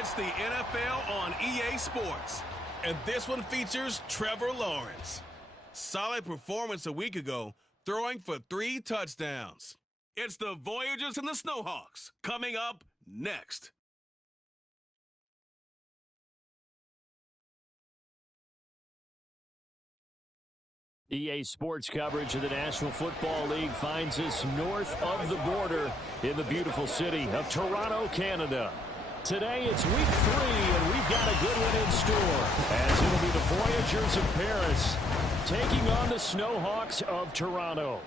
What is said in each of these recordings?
It's the NFL on EA Sports, and this one features Trevor Lawrence. Solid performance a week ago, throwing for 3 touchdowns. It's the Voyagers and the Snowhawks coming up next. EA Sports coverage of the National Football League finds us north of the border in the beautiful city of Toronto, Canada. Today it's week 3, and we've got a good one in store, as it'll be the Voyagers of Paris taking on the Snowhawks of Toronto.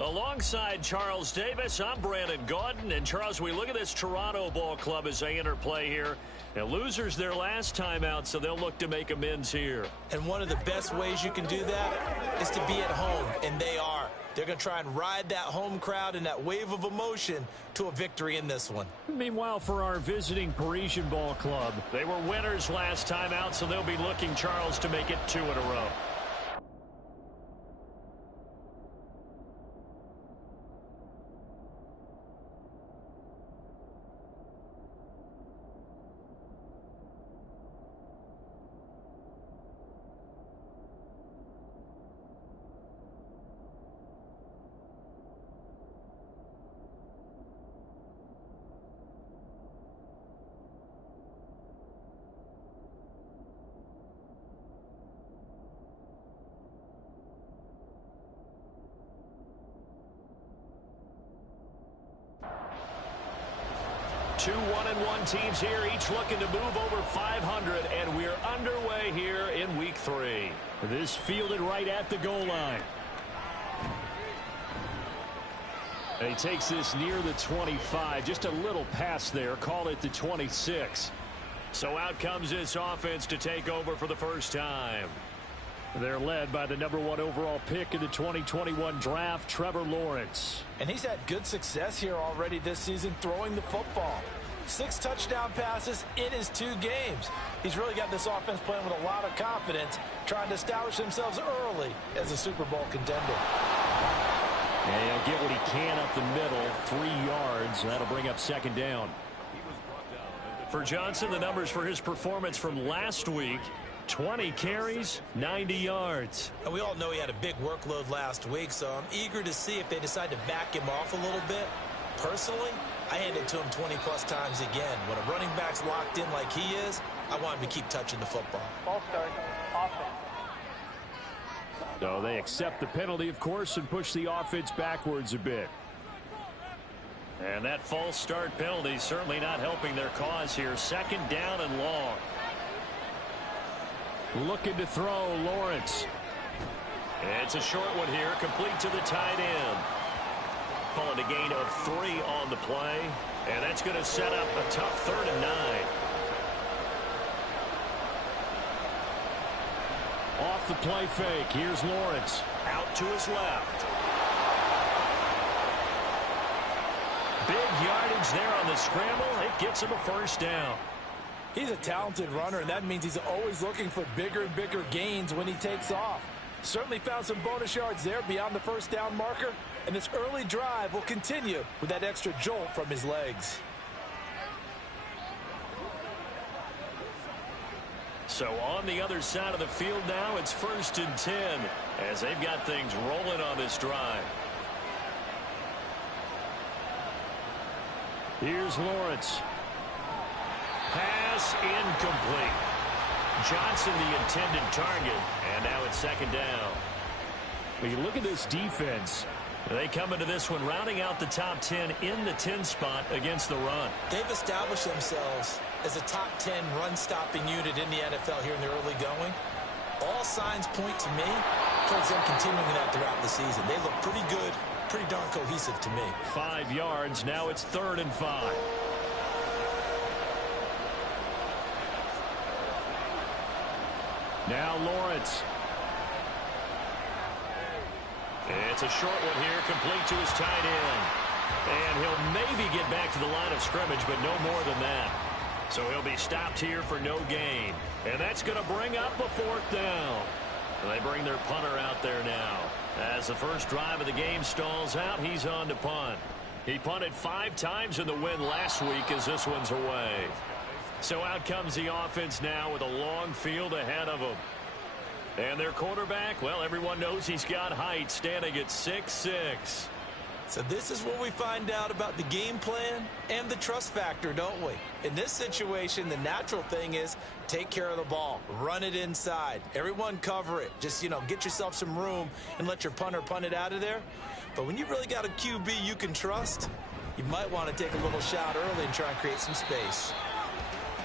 Alongside Charles Davis, I'm Brandon Gaudin. And Charles, we look at this Toronto ball club as they interplay here. Now, losers their last time out, so they'll look to make amends here. And one of the best ways you can do that is to be at home, and they are. They're going to try and ride that home crowd and that wave of emotion to a victory in this one. Meanwhile, for our visiting Parisian ball club, they were winners last time out, so they'll be looking, Charles, to make it 2 in a row. Two 1-1 teams here, each looking to move over 500, and we're underway here in week 3. This fielded right at the goal line. And he takes this near the 25, just a little pass there, call it the 26. So out comes this offense to take over for the first time. They're led by the #1 overall pick in the 2021 draft, Trevor Lawrence. And he's had good success here already this season throwing the football. 6 touchdown passes in his 2 games. He's really got this offense playing with a lot of confidence, trying to establish themselves early as a Super Bowl contender. And he'll get what he can up the middle, 3 yards. That'll bring up 2nd down. For Johnson, the numbers for his performance from last week: 20 carries, 90 yards. And we all know he had a big workload last week, so I'm eager to see if they decide to back him off a little bit. Personally, I hand it to him 20-plus times again. When a running back's locked in like he is, I want him to keep touching the football. Ball start, offense. So they accept the penalty, of course, and push the offense backwards a bit. And that false start penalty certainly not helping their cause here. 2nd down and long. Looking to throw, Lawrence. It's a short one here, complete to the tight end. Calling a gain of 3 on the play, and that's going to set up a tough 3rd and 9. Off the play fake, here's Lawrence. Out to his left. Big yardage there on the scramble. It gets him a 1st down. He's a talented runner, and that means he's always looking for bigger and bigger gains when he takes off. Certainly found some bonus yards there beyond the 1st down marker, and this early drive will continue with that extra jolt from his legs. So on the other side of the field now, it's 1st and 10 as they've got things rolling on this drive. Here's Lawrence. Pass incomplete. Johnson the intended target, and now it's 2nd down. When you look at this defense, they come into this one rounding out the top 10 in the 10 spot against the run. They've established themselves as a top 10 run-stopping unit in the NFL here in the early going. All signs point to me towards them continuing that throughout the season. They look pretty good, pretty darn cohesive to me. 5 yards, now it's 3rd and 5. Now Lawrence. It's a short one here, complete to his tight end. And he'll maybe get back to the line of scrimmage, but no more than that. So he'll be stopped here for no gain. And that's going to bring up a 4th down. And they bring their punter out there now. As the first drive of the game stalls out, he's on to punt. He punted 5 times in the win last week as this one's away. So out comes the offense now with a long field ahead of them. And their quarterback, well, everyone knows he's got height, standing at 6'6". So this is what we find out about the game plan and the trust factor, don't we? In this situation, the natural thing is take care of the ball, run it inside, everyone cover it. Just, get yourself some room and let your punter punt it out of there. But when you really got a QB you can trust, you might want to take a little shot early and try and create some space.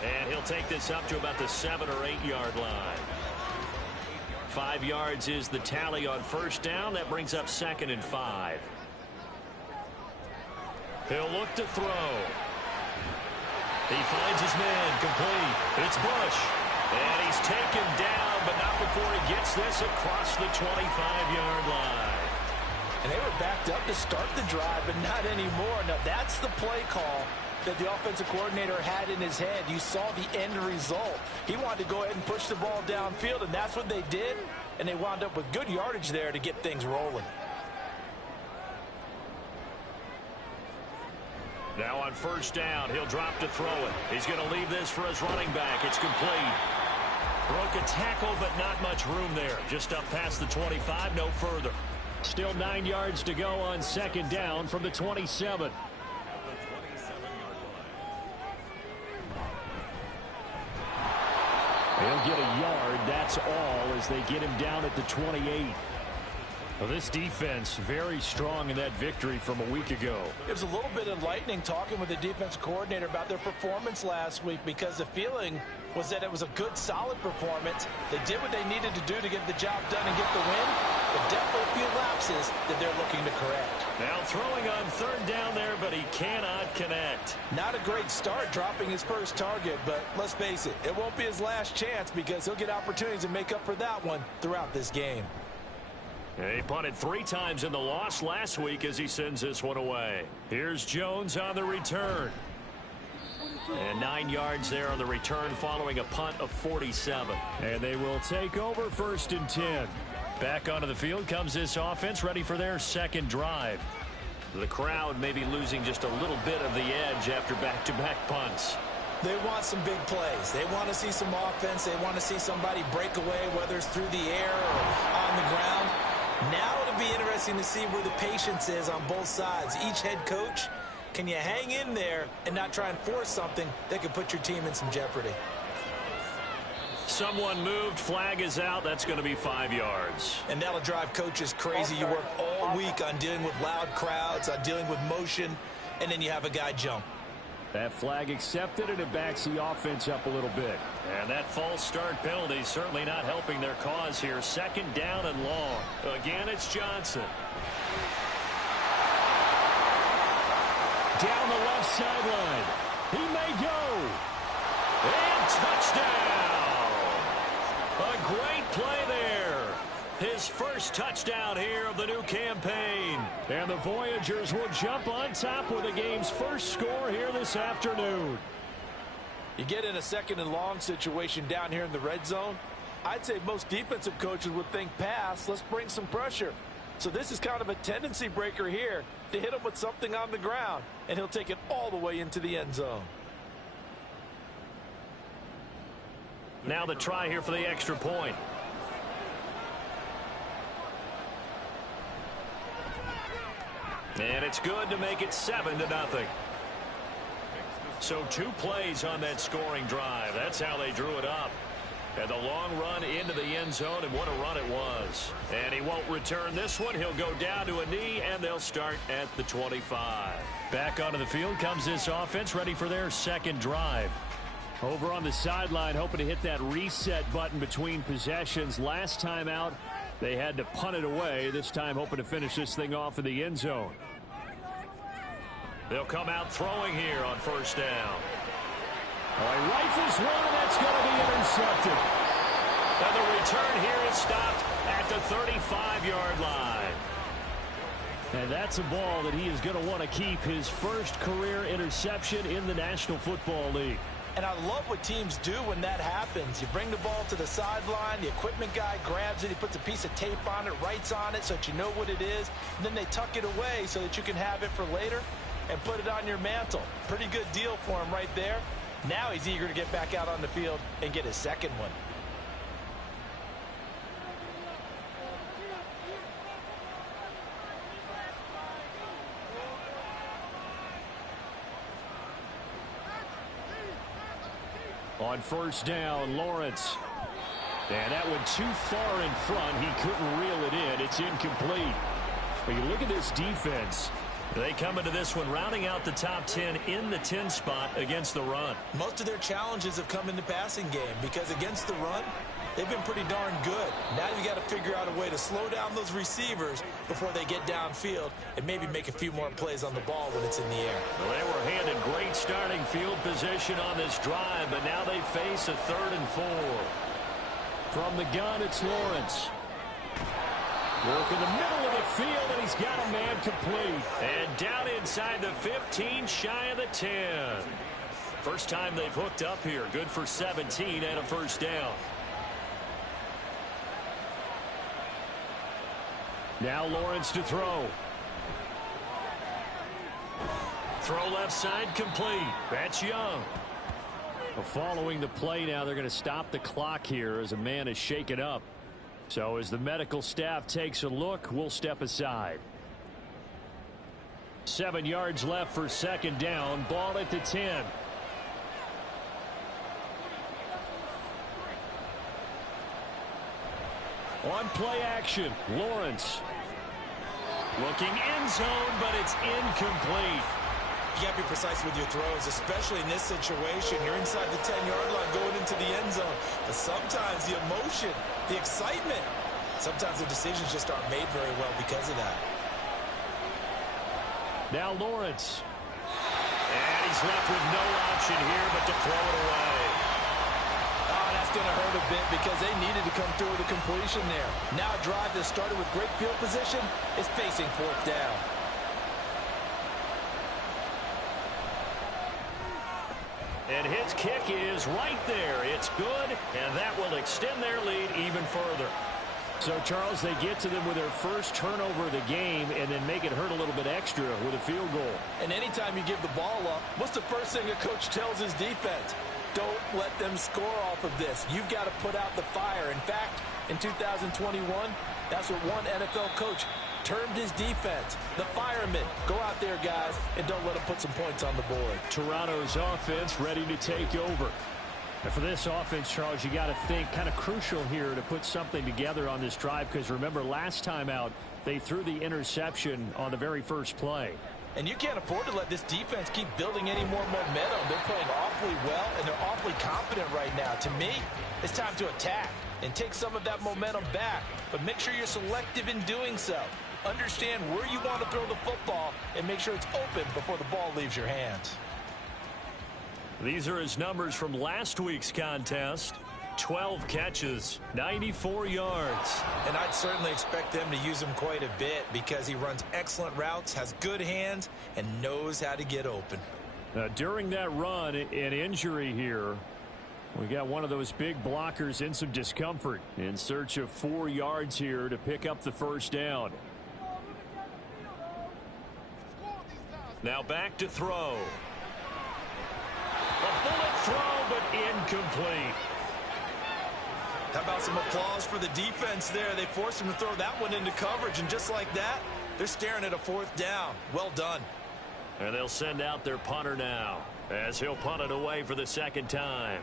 And he'll take this up to about the 7 or 8 yard line. 5 yards is the tally on first down. That brings up 2nd and 5. He'll look to throw. He finds his man complete. It's Bush. And he's taken down, but not before he gets this across the 25-yard line. And they were backed up to start the drive, but not anymore. Now, that's the play call that the offensive coordinator had in his head. You saw the end result. He wanted to go ahead and push the ball downfield, and that's what they did. And they wound up with good yardage there to get things rolling. Now on first down, he'll drop to throw it. He's going to leave this for his running back. It's complete. Broke a tackle, but not much room there. Just up past the 25, no further. Still 9 yards to go on 2nd down from the 27. He'll get a yard, that's all, as they get him down at the 28. Well, this defense very strong in that victory from a week ago. It was a little bit enlightening talking with the defense coordinator about their performance last week, because the feeling was that it was a good, solid performance. They did what they needed to do to get the job done and get the win, but definitely a few lapses that they're looking to correct. Now throwing on 3rd down there, but he cannot connect. Not a great start dropping his first target, but let's face it, it won't be his last chance, because he'll get opportunities to make up for that one throughout this game. He punted 3 times in the loss last week as he sends this one away. Here's Jones on the return. And 9 yards there on the return following a punt of 47. And they will take over 1st and 10. Back onto the field comes this offense, ready for their 2nd drive. The crowd may be losing just a little bit of the edge after back-to-back punts. They want some big plays. They want to see some offense. They want to see somebody break away, whether it's through the air or on the ground. Now it'll be interesting to see where the patience is on both sides. Each head coach, can you hang in there and not try and force something that could put your team in some jeopardy? Someone moved, flag is out. That's going to be 5 yards. And that'll drive coaches crazy. You work all week on dealing with loud crowds, on dealing with motion, and then you have a guy jump. That flag accepted, and it backs the offense up a little bit. And that false start penalty certainly not helping their cause here. 2nd down and long. Again, it's Johnson. Down the left sideline. He may go. And touchdown. A great play there. His first touchdown here of the new campaign. And the Voyagers will jump on top with the game's first score here this afternoon. You get in a 2nd and long situation down here in the red zone, I'd say most defensive coaches would think pass, let's bring some pressure. So this is kind of a tendency breaker here to hit him with something on the ground, and he'll take it all the way into the end zone. Now the try here for the extra point. And it's good to make it 7-0. So 2 plays on that scoring drive. That's how they drew it up. And the long run into the end zone, and what a run it was. And he won't return this one. He'll go down to a knee, and they'll start at the 25. Back onto the field comes this offense, ready for their 2nd drive. Over on the sideline, hoping to hit that reset button between possessions. Last time out, they had to punt it away. This time hoping to finish this thing off in the end zone. They'll come out throwing here on first down. He rifles one, and that's going to be intercepted. And the return here is stopped at the 35-yard line. And that's a ball that he is going to want to keep, his first career interception in the National Football League. And I love what teams do when that happens. You bring the ball to the sideline, the equipment guy grabs it, he puts a piece of tape on it, writes on it so that you know what it is, and then they tuck it away so that you can have it for later. and put it on your mantle. Pretty good deal for him right there. Now he's eager to get back out on the field and get his second one. On first down, Lawrence. And that went too far in front. He couldn't reel it in. It's incomplete. But you look at this defense. They come into this one rounding out the top 10 in the 10 spot against the run. Most of their challenges have come in the passing game because against the run, they've been pretty darn good. Now you got to figure out a way to slow down those receivers before they get downfield and maybe make a few more plays on the ball when it's in the air. Well, they were handed great starting field position on this drive, but now they face a 3rd and 4. From the gun, it's Lawrence. Work in the middle of the field, and he's got a man complete. And down inside the 15, shy of the 10. First time they've hooked up here. Good for 17 and a first down. Now Lawrence to throw. Throw left side complete. That's Young. Well, following the play now, they're going to stop the clock here as a man is shaken up. So as the medical staff takes a look, we'll step aside. 7 yards left for second down. Ball at the 10. On play action, Lawrence. Looking end zone, but it's incomplete. You got to be precise with your throws, especially in this situation. You're inside the 10-yard line going into the end zone. But sometimes the emotion, the excitement, sometimes the decisions just aren't made very well because of that. Now Lawrence. And he's left with no option here but to throw it away. Oh, that's going to hurt a bit because they needed to come through with a completion there. Now a drive that started with great field position is facing 4th down. And his kick is right there. It's good, and that will extend their lead even further. So, Charles, they get to them with their first turnover of the game and then make it hurt a little bit extra with a field goal. And anytime you give the ball up, what's the first thing a coach tells his defense? Don't let them score off of this. You've got to put out the fire. In fact, in 2021, that's what one NFL coach termed his defense. The firemen. Go out there, guys, and don't let them put some points on the board. Toronto's offense ready to take over. And for this offense, Charles, you got to think kind of crucial here to put something together on this drive because remember last time out they threw the interception on the very first play. And you can't afford to let this defense keep building any more momentum. They're playing awfully well, and they're awfully confident right now. To me, it's time to attack and take some of that momentum back. But make sure you're selective in doing so. Understand where you want to throw the football and make sure it's open before the ball leaves your hands. These are his numbers from last week's contest. 12 catches, 94 yards. And I'd certainly expect them to use him quite a bit because he runs excellent routes, has good hands, and knows how to get open. Now, during that run, an injury here. We got one of those big blockers in some discomfort in search of 4 yards here to pick up the first down. Now back to throw. A bullet throw, but incomplete. How about some applause for the defense there? They forced him to throw that one into coverage, and just like that, they're staring at a 4th down. Well done. And they'll send out their punter now as he'll punt it away for the second time.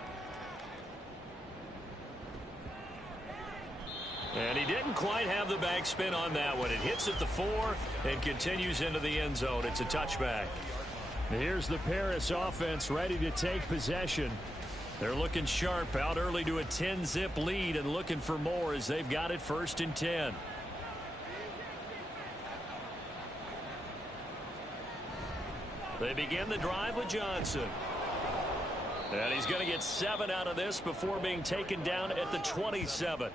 And he didn't quite have the backspin on that one. It hits at the 4 and continues into the end zone. It's a touchback. Here's the Paris offense ready to take possession. They're looking sharp, out early to a 10-zip lead and looking for more as they've got it 1st and 10. They begin the drive with Johnson. And he's going to get 7 out of this before being taken down at the 27.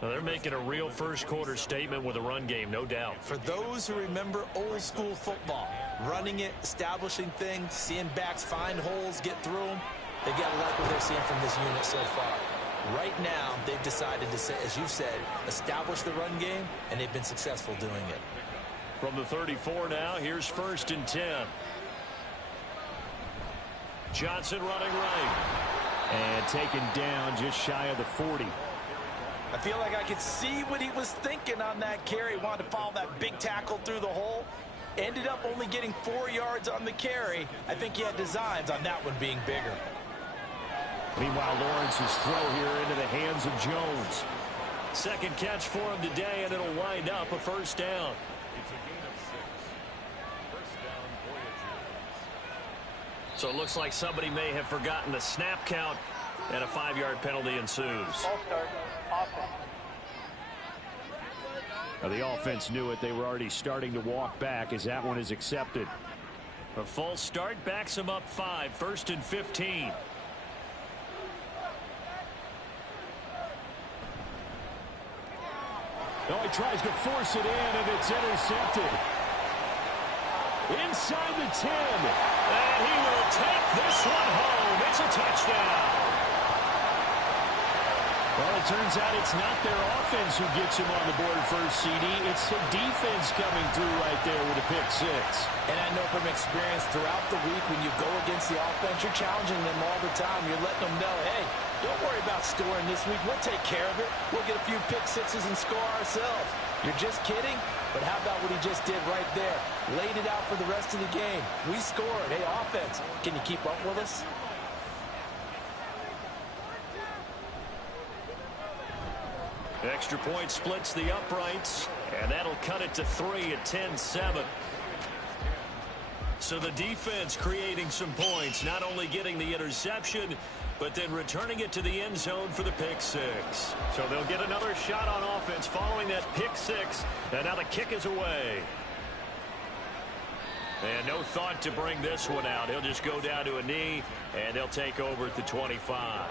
Well, they're making a real first-quarter statement with a run game, no doubt. For those who remember old-school football, running it, establishing things, seeing backs find holes, get through them, they got to like what they're seeing from this unit so far. Right now, they've decided to, say, as you said, establish the run game, and they've been successful doing it. From the 34 now, here's 1st and 10. Johnson running right. And taken down just shy of the 40. I feel like I could see what he was thinking on that carry. Wanted to follow that big tackle through the hole. Ended up only getting 4 yards on the carry. I think he had designs on that one being bigger. Meanwhile, Lawrence's throw here into the hands of Jones. Second catch for him today, and it'll wind up a 1st down. It's a gain of 6. 1st down, Voyagers. So it looks like somebody may have forgotten the snap count, and a 5-yard penalty ensues. Ball start. Offense. Now, the offense knew it. They were already starting to walk back as that one is accepted. A false start backs him up 5. 1st and 15. Oh, he tries to force it in, and it's intercepted. Inside the 10. And he will take this one home. It's a touchdown. Well, it turns out it's not their offense who gets him on the board first, CD. It's the defense coming through right there with a pick 6. And I know from experience throughout the week when you go against the offense, you're challenging them all the time. You're letting them know, hey, don't worry about scoring this week. We'll take care of it. We'll get a few pick 6s and score ourselves. You're just kidding? But how about what he just did right there? Laid it out for the rest of the game. We scored. Hey, offense, can you keep up with us? Extra point splits the uprights, and that'll cut it to 3 at 10-7. So the defense creating some points, not only getting the interception, but then returning it to the end zone for the pick 6. So they'll get another shot on offense following that pick 6, and now the kick is away. And no thought to bring this one out. He'll just go down to a knee, and they'll take over at the 25.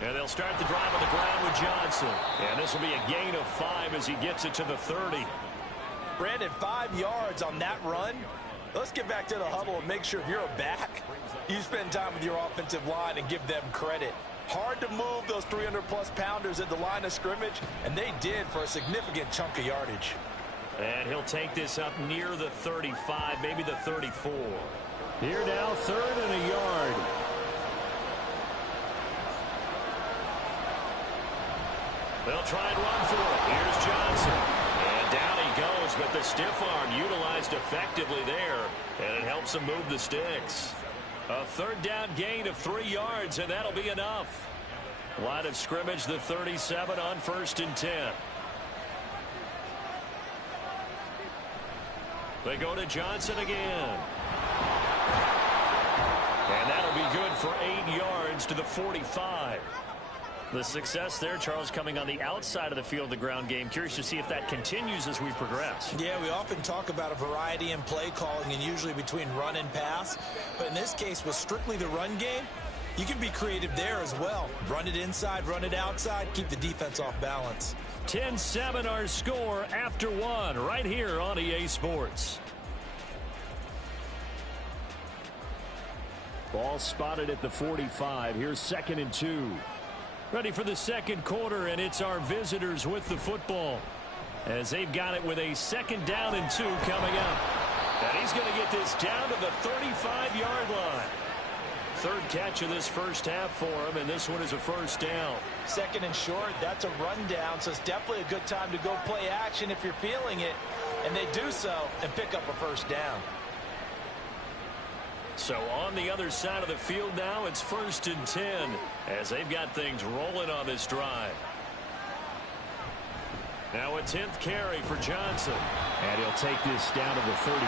And they'll start the drive on the ground with Johnson. And this will be a gain of 5 as he gets it to the 30. Brandon, 5 yards on that run. Let's get back to the huddle and make sure if you're a back, you spend time with your offensive line and give them credit. Hard to move those 300-plus pounders at the line of scrimmage, and they did for a significant chunk of yardage. And he'll take this up near the 35, maybe the 34. Here now, 3rd and a yard. They'll try and run for it. Here's Johnson. And down he goes, but the stiff arm utilized effectively there, and it helps him move the sticks. A 3rd down gain of 3 yards, and that'll be enough. Line of scrimmage, the 37 on 1st and 10. They go to Johnson again. And that'll be good for 8 yards to the 45. The success there, Charles, coming on the outside of the field, the ground game. Curious to see if that continues as we progress. Yeah, we often talk about a variety in play calling and usually between run and pass. But in this case, with strictly the run game, you can be creative there as well. Run it inside, run it outside, keep the defense off balance. 10-7 our score after 1 right here on EA Sports. Ball spotted at the 45. Here's 2nd and 2. Ready for the second quarter, and it's our visitors with the football as they've got it with a 2nd down and 2 coming up. And he's going to get this down to the 35-yard line. 3rd catch of this first half for him, and this one is a 1st down. 2nd and short, that's a rundown, so it's definitely a good time to go play action if you're feeling it. And they do so and pick up a 1st down. So on the other side of the field now, it's 1st and 10 as they've got things rolling on this drive. Now a 10th carry for Johnson. And he'll take this down to the 33.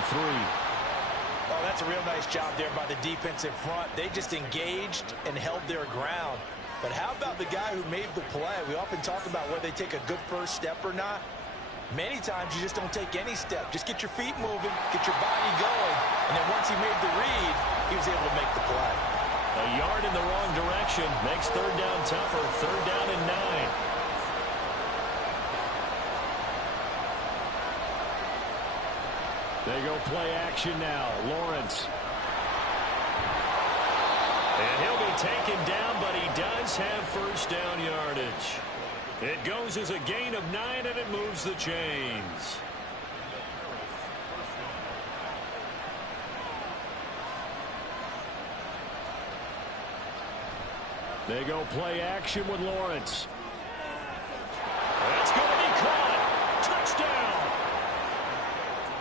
Oh, that's a real nice job there by the defensive front. They just engaged and held their ground. But how about the guy who made the play? We often talk about whether they take a good first step or not. Many times you just don't take any step. Just get your feet moving, get your body going, and then once he made the read, he was able to make the play. A yard in the wrong direction makes 3rd down tougher. 3rd down and 9. They go play action now. Lawrence. And he'll be taken down, but he does have first down yardage. It goes as a gain of 9, and it moves the chains. They go play action with Lawrence. That's going to be caught. Touchdown.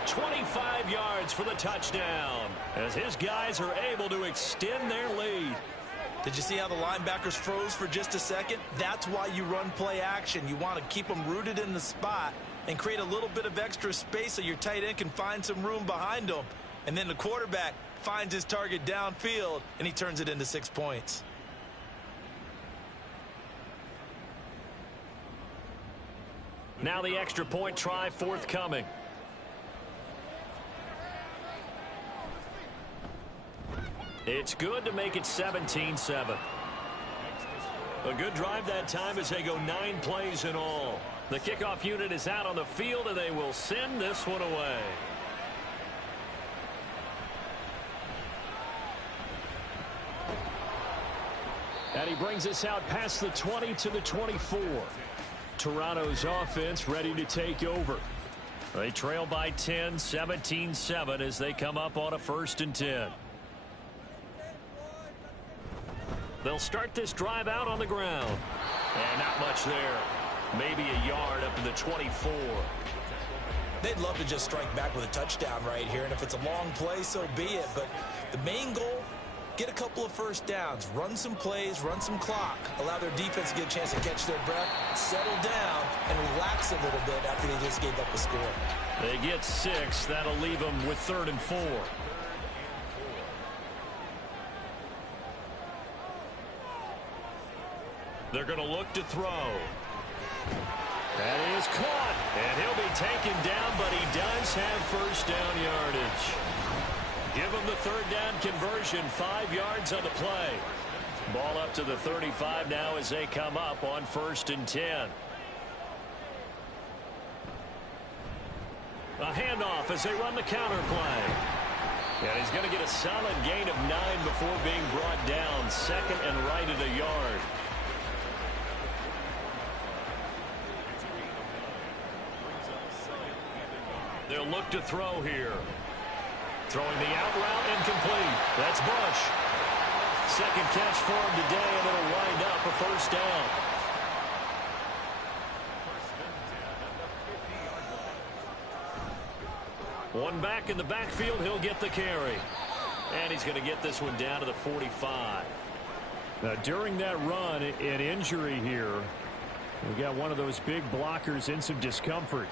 25 yards for the touchdown as his guys are able to extend their lead. Did you see how the linebackers froze for just a second? That's why you run play action. You want to keep them rooted in the spot and create a little bit of extra space so your tight end can find some room behind them. And then the quarterback finds his target downfield, and he turns it into 6 points. Now the extra point try forthcoming. It's good to make it 17-7. A good drive that time as they go 9 plays in all. The kickoff unit is out on the field, and they will send this one away. And he brings us out past the 20 to the 24. Toronto's offense ready to take over. They trail by 10, 17-7 as they come up on a 1st and 10. They'll start this drive out on the ground. And not much there. Maybe a yard up to the 24. They'd love to just strike back with a touchdown right here, and if it's a long play, so be it. But the main goal, get a couple of first downs, run some plays, run some clock, allow their defense to get a chance to catch their breath, settle down, and relax a little bit after they just gave up a score. They get 6. That'll leave them with 3rd and 4. They're going to look to throw. That is caught. And he'll be taken down, but he does have first down yardage. Give him the 3rd down conversion, 5 yards on the play. Ball up to the 35 now as they come up on 1st and 10. A handoff as they run the counter play. And he's going to get a solid gain of 9 before being brought down. 2nd and right at a yard. They'll look to throw here. Throwing the out route, incomplete. That's Bush. 2nd catch for him today, and it'll wind up a 1st down. One back in the backfield, he'll get the carry. And he's going to get this one down to the 45. Now, during that run, an injury here. We got one of those big blockers in some discomfort.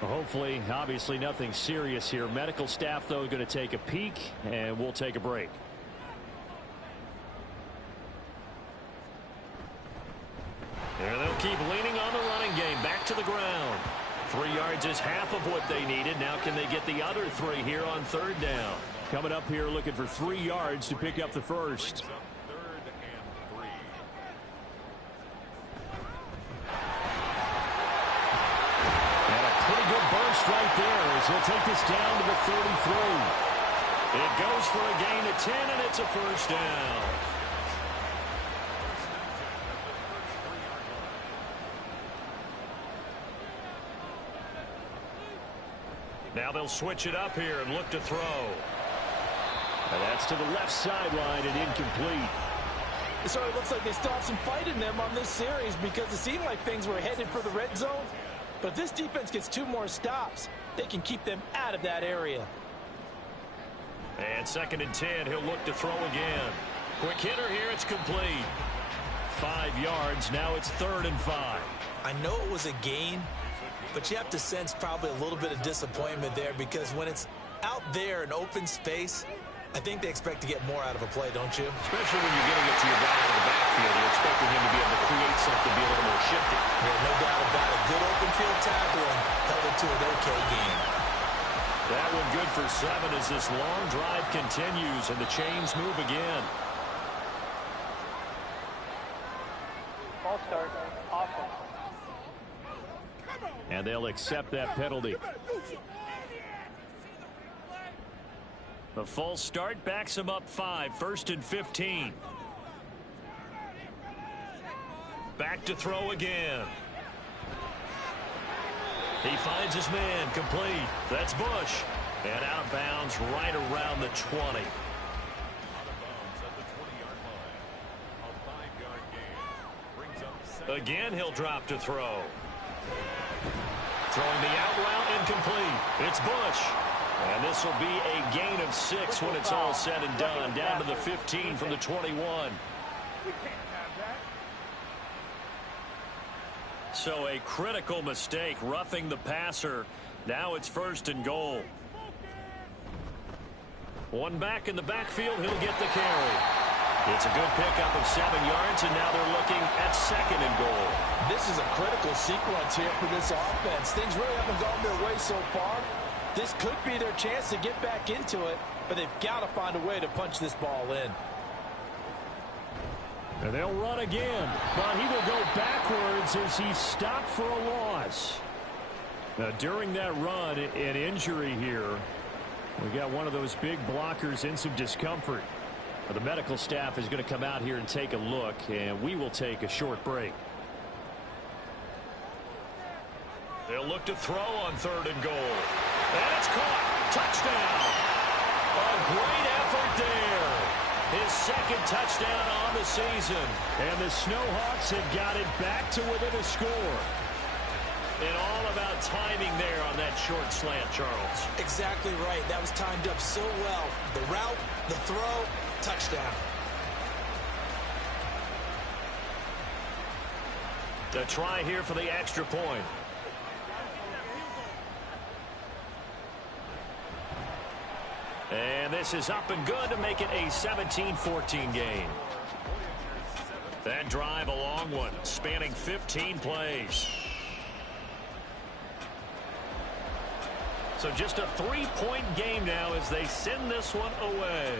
Hopefully, obviously nothing serious here. Medical staff, though, going to take a peek, and we'll take a break. And they'll keep leaning on the running game. Back to the ground. 3 yards is half of what they needed. Now can they get the other 3 here on 3rd down? Coming up here looking for 3 yards to pick up the first. Right there as he'll take this down to the 33. It goes for a gain of 10, and it's a 1st down. Now they'll switch it up here and look to throw. And that's to the left sideline and incomplete. It sort of looks like they still have some fight in them on this series because it seemed like things were headed for the red zone. But if this defense gets 2 more stops, they can keep them out of that area. And 2nd and 10, he'll look to throw again. Quick hitter here, it's complete. 5 yards, now it's 3rd and 5. I know it was a gain, but you have to sense probably a little bit of disappointment there because when it's out there in open space, I think they expect to get more out of a play, don't you? Especially when you're getting it to your guy in the backfield. You're expecting him to be able to create something, be a little more shifty. Yeah, no doubt about it. Good open field tackle and held it to an okay game. That one good for 7 as this long drive continues and the chains move again. Ball start. Offense. And they'll accept that penalty. The false start backs him up 5. 1st and 15. Back to throw again. He finds his man, complete. That's Bush. And out of bounds right around the 20. Out of bounds at the 20-yard line. A 5-yard gain. Brings up second. Again, he'll drop to throw. Throwing the out route, incomplete. It's Bush. And this will be a gain of 6 when it's all said and done. Down to the 15 from the 21. So a critical mistake, roughing the passer. Now it's 1st and goal. One back in the backfield, he'll get the carry. It's a good pickup of 7 yards, and now they're looking at 2nd and goal. This is a critical sequence here for this offense. Things really haven't gone their way so far. This could be their chance to get back into it, but they've got to find a way to punch this ball in. And they'll run again, but he will go backwards as he's stopped for a loss. Now, during that run, an injury here. We got one of those big blockers in some discomfort. The medical staff is going to come out here and take a look, and we will take a short break. They'll look to throw on 3rd and goal. And it's caught. Touchdown. A great effort there. His 2nd touchdown on the season. And the Snowhawks have got it back to within a score. And all about timing there on that short slant, Charles. Exactly right. That was timed up so well. The route, the throw, touchdown. The try here for the extra point. And this is up and good to make it a 17-14 game. That drive, a long one, spanning 15 plays. So just a 3-point game now as they send this one away.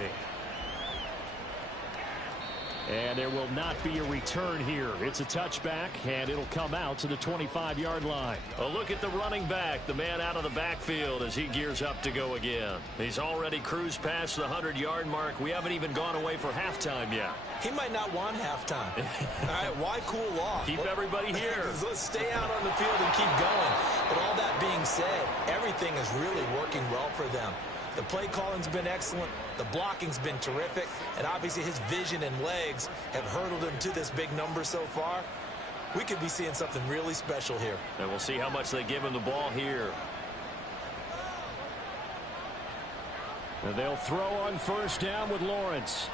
And there will not be a return here. It's a touchback, and it'll come out to the 25-yard line. A look at the running back, the man out of the backfield as he gears up to go again. He's already cruised past the 100-yard mark. We haven't even gone away for halftime yet. He might not want halftime. All right, why cool off? Keep everybody here. Let's stay out on the field and keep going. But all that being said, everything is really working well for them. The play calling's been excellent. The blocking's been terrific. And obviously his vision and legs have hurdled him to this big number so far. We could be seeing something really special here. And we'll see how much they give him the ball here. And they'll throw on 1st down with Lawrence.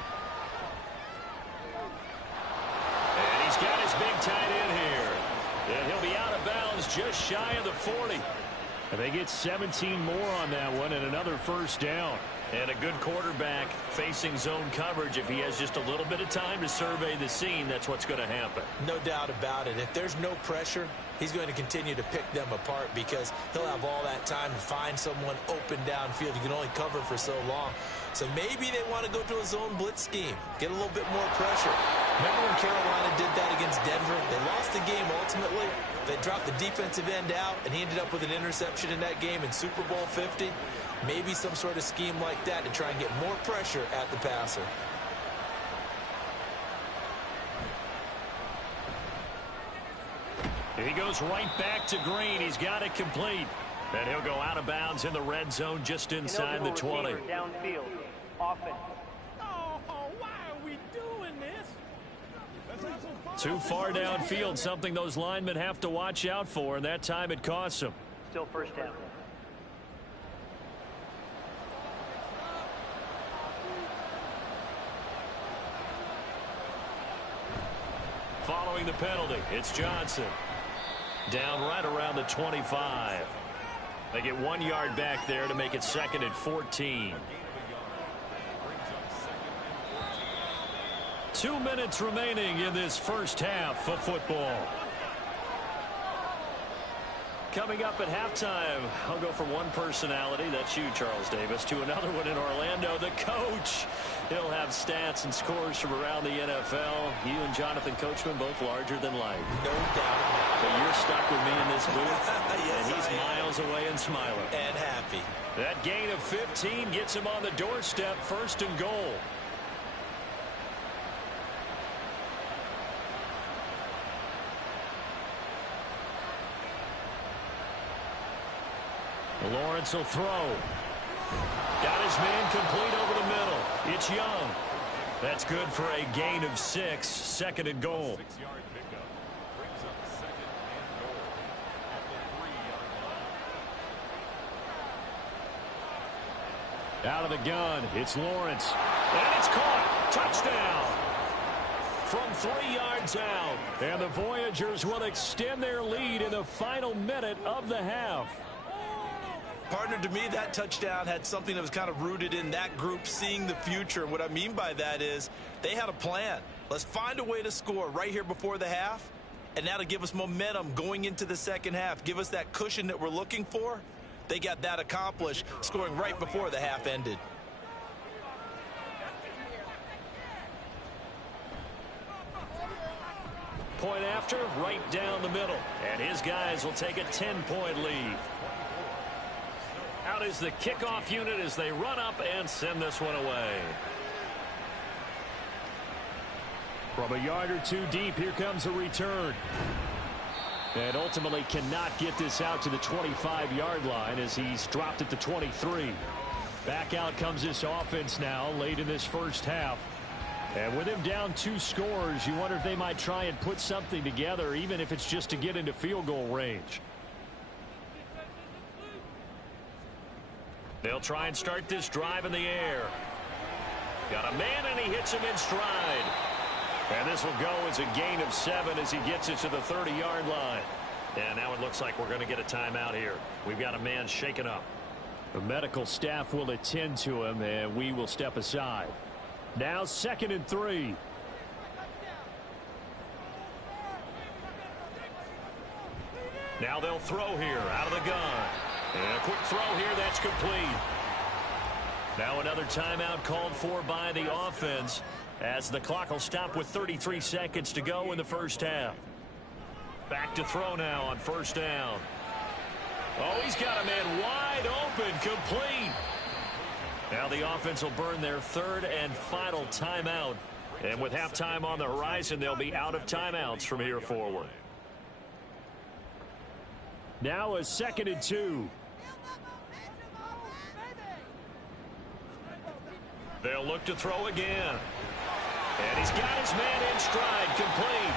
And he's got his big tight end here. And he'll be out of bounds just shy of the 40. And they get 17 more on that one and another 1st down. And a good quarterback facing zone coverage. If he has just a little bit of time to survey the scene, that's what's going to happen. No doubt about it. If there's no pressure, he's going to continue to pick them apart because he'll have all that time to find someone open downfield. You can only cover for so long. So maybe they want to go to a zone blitz scheme, get a little bit more pressure. Remember when Carolina did that against Denver? They lost the game ultimately. They dropped the defensive end out, and he ended up with an interception in that game in Super Bowl 50. Maybe some sort of scheme like that to try and get more pressure at the passer. He goes right back to Green. He's got it complete. And he'll go out of bounds in the red zone just inside the 20. Downfield. Offense. Oh, why are we doing this? Too far downfield, something those linemen have to watch out for, and that time it costs them. Still 1st down. Following the penalty, it's Johnson. Down right around the 25. They get 1 yard back there to make it 2nd and 14. 2 minutes remaining in this first half of football. Coming up at halftime, I'll go from one personality, that's you, Charles Davis, to another one in Orlando, the coach. He'll have stats and scores from around the NFL. You and Jonathan Coachman, both larger than life. No doubt about it. But you're stuck with me in this booth, Yes, and he's I am. miles away and smiling. And happy. That gain of 15 gets him on the doorstep, 1st and goal. Lawrence will throw. Got his man complete over the middle. It's Young. That's good for a gain of 6, 2nd and goal. 6-yard pickup brings up 2nd and goal at the 3-yard line. Out of the gun, it's Lawrence. And it's caught. Touchdown. From 3 yards out. And the Voyagers will extend their lead in the final minute of the half. Partner, to me, that touchdown had something that was kind of rooted in that group seeing the future. And what I mean by that is they had a plan. Let's find a way to score right here before the half, and that'll give us momentum going into the second half, give us that cushion that we're looking for. They got that accomplished, scoring right before the half ended. Point after, right down the middle. And his guys will take a 10-point lead. Out is the kickoff unit as they run up and send this one away. From a yard or two deep, here comes a return. And ultimately cannot get this out to the 25-yard line as he's dropped at the 23. Back out comes this offense now late in this first half. And with him down 2 scores, you wonder if they might try and put something together, even if it's just to get into field goal range. They'll try and start this drive in the air. Got a man, and he hits him in stride. And this will go as a gain of 7 as he gets it to the 30-yard line. And now it looks like we're going to get a timeout here. We've got a man shaken up. The medical staff will attend to him, and we will step aside. Now 2nd and 3. Now they'll throw here out of the gun. And a quick throw here, that's complete. Now another timeout called for by the offense as the clock will stop with 33 seconds to go in the first half. Back to throw now on first down. Oh, he's got a man wide open, complete. Now the offense will burn their 3rd and final timeout. And with halftime on the horizon, they'll be out of timeouts from here forward. Now a 2nd and 2. They'll look to throw again. And he's got his man in stride, complete.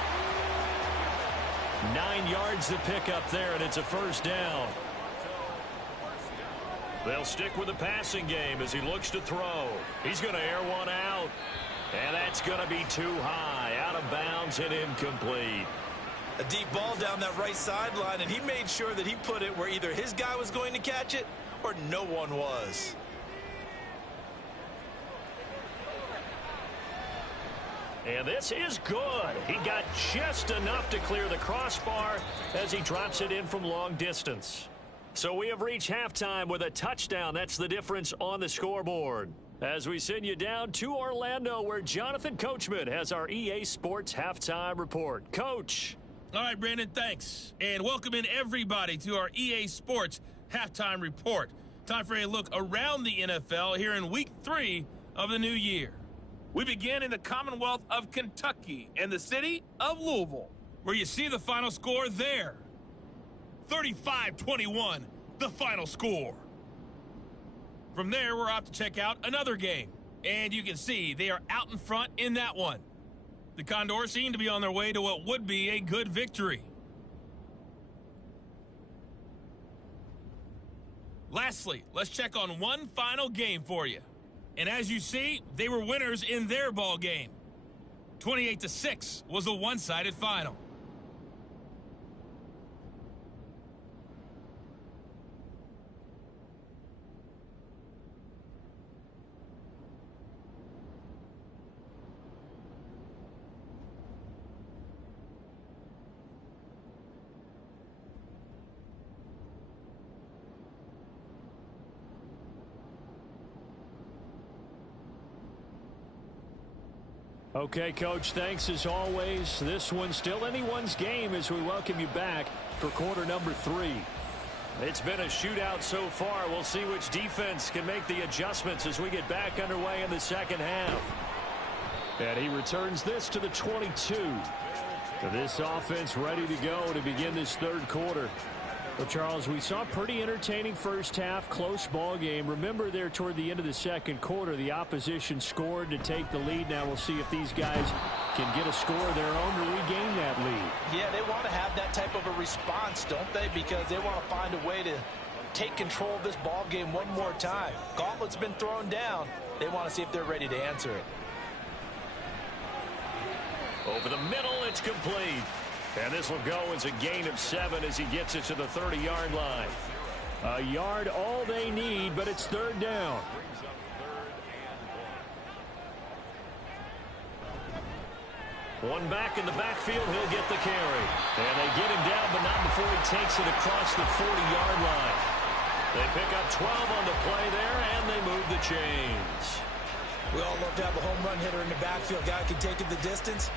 9 yards to pick up there, and it's a first down. They'll stick with the passing game as he looks to throw. He's going to air one out. And that's going to be too high, out of bounds and incomplete. A deep ball down that right sideline, and he made sure that he put it where either his guy was going to catch it or no one was. And this is good. He got just enough to clear the crossbar as he drops it in from long distance. So we have reached halftime with a touchdown. That's the difference on the scoreboard. As we send you down to Orlando, where Jonathan Coachman has our EA Sports Halftime Report. Coach. All right, Brandon, thanks. And welcome in everybody to our EA Sports Halftime Report. Time for a look around the NFL here in Week 3 of the new year. We begin in the Commonwealth of Kentucky and the city of Louisville, where you see the final score there. 35-21, the final score. From there, we're off to check out another game. And you can see they are out in front in that one. The Condors seem to be on their way to what would be a good victory. Lastly, let's check on one final game for you. And as you see, they were winners in their ball game. 28-6 was a one-sided final. Okay, Coach, thanks as always. This one's still anyone's game as we welcome you back for quarter number 3. It's been a shootout so far. We'll see which defense can make the adjustments as we get back underway in the second half. And he returns this to the 22. This offense ready to go to begin this third quarter. Well, Charles, we saw a pretty entertaining first half, close ball game. Remember there toward the end of the second quarter, the opposition scored to take the lead. Now we'll see if these guys can get a score of their own to regain that lead. Yeah, they want to have that type of a response, don't they? Because they want to find a way to take control of this ball game one more time. Gauntlet's been thrown down. They want to see if they're ready to answer it. Over the middle, it's complete. And this will go as a gain of 7 as he gets it to the 30-yard line. A yard all they need, but it's third down. One back in the backfield, he'll get the carry. And they get him down, but not before he takes it across the 40-yard line. They pick up 12 on the play there, and they move the chains. We all love to have a home run hitter in the backfield. Guy can take it the distance.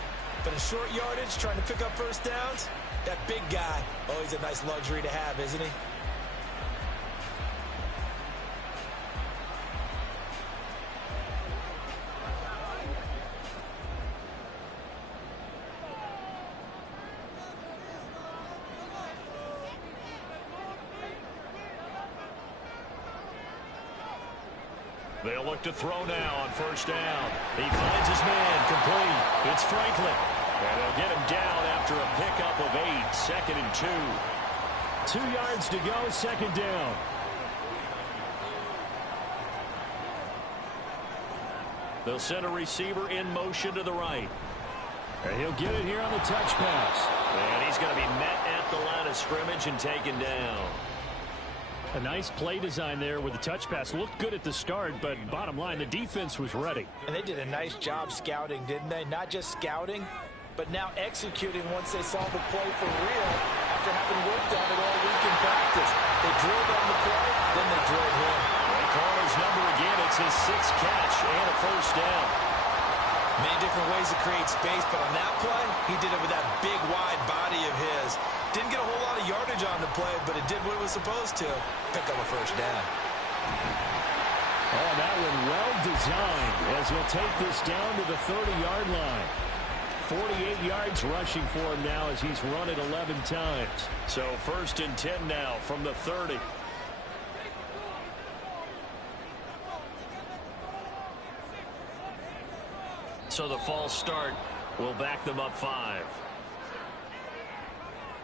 But in short yardage, trying to pick up first downs, that big guy, oh, he's a nice luxury to have, isn't he? They'll look to throw now on first down. He finds his man, complete. It's Franklin. And they'll get him down after a pickup of 8, second and 2. 2 yards to go, second down. They'll send a receiver in motion to the right. And he'll get it here on the touch pass. And he's going to be met at the line of scrimmage and taken down. A nice play design there with the touch pass. Looked good at the start, but bottom line, the defense was ready. And they did a nice job scouting, didn't they? Not just scouting, but now executing once they saw the play for real after having worked on it all week in practice. They drilled on the play, then they drilled him. They call his number again. It's his 6th catch and a first down. Many different ways to create space, but on that play, he did it with that big, wide body of his. Didn't get a whole lot of yardage on the play, but it did what it was supposed to. Pick up a first down. Oh, that one well designed as he'll take this down to the 30-yard line. 48 yards rushing for him now as he's run it 11 times. So first and 10 now from the 30. So the false start will back them up 5.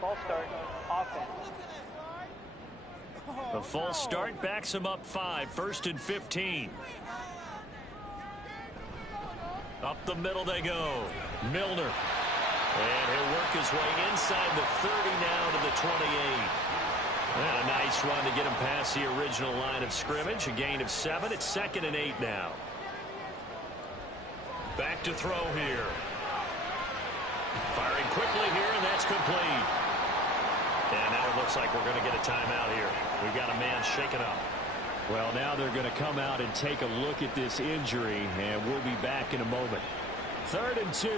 False start, offense. The false start backs them up 5, first and 15. Up the middle they go. Milner. And he'll work his way inside the 30 now to the 28. And a nice run to get him past the original line of scrimmage. A gain of 7. It's second and 8 now. Back to throw here. Firing quickly here, and that's complete. And now it looks like we're going to get a timeout here. We've got a man shaken up. Well, now they're going to come out and take a look at this injury, and we'll be back in a moment. 3rd and 2.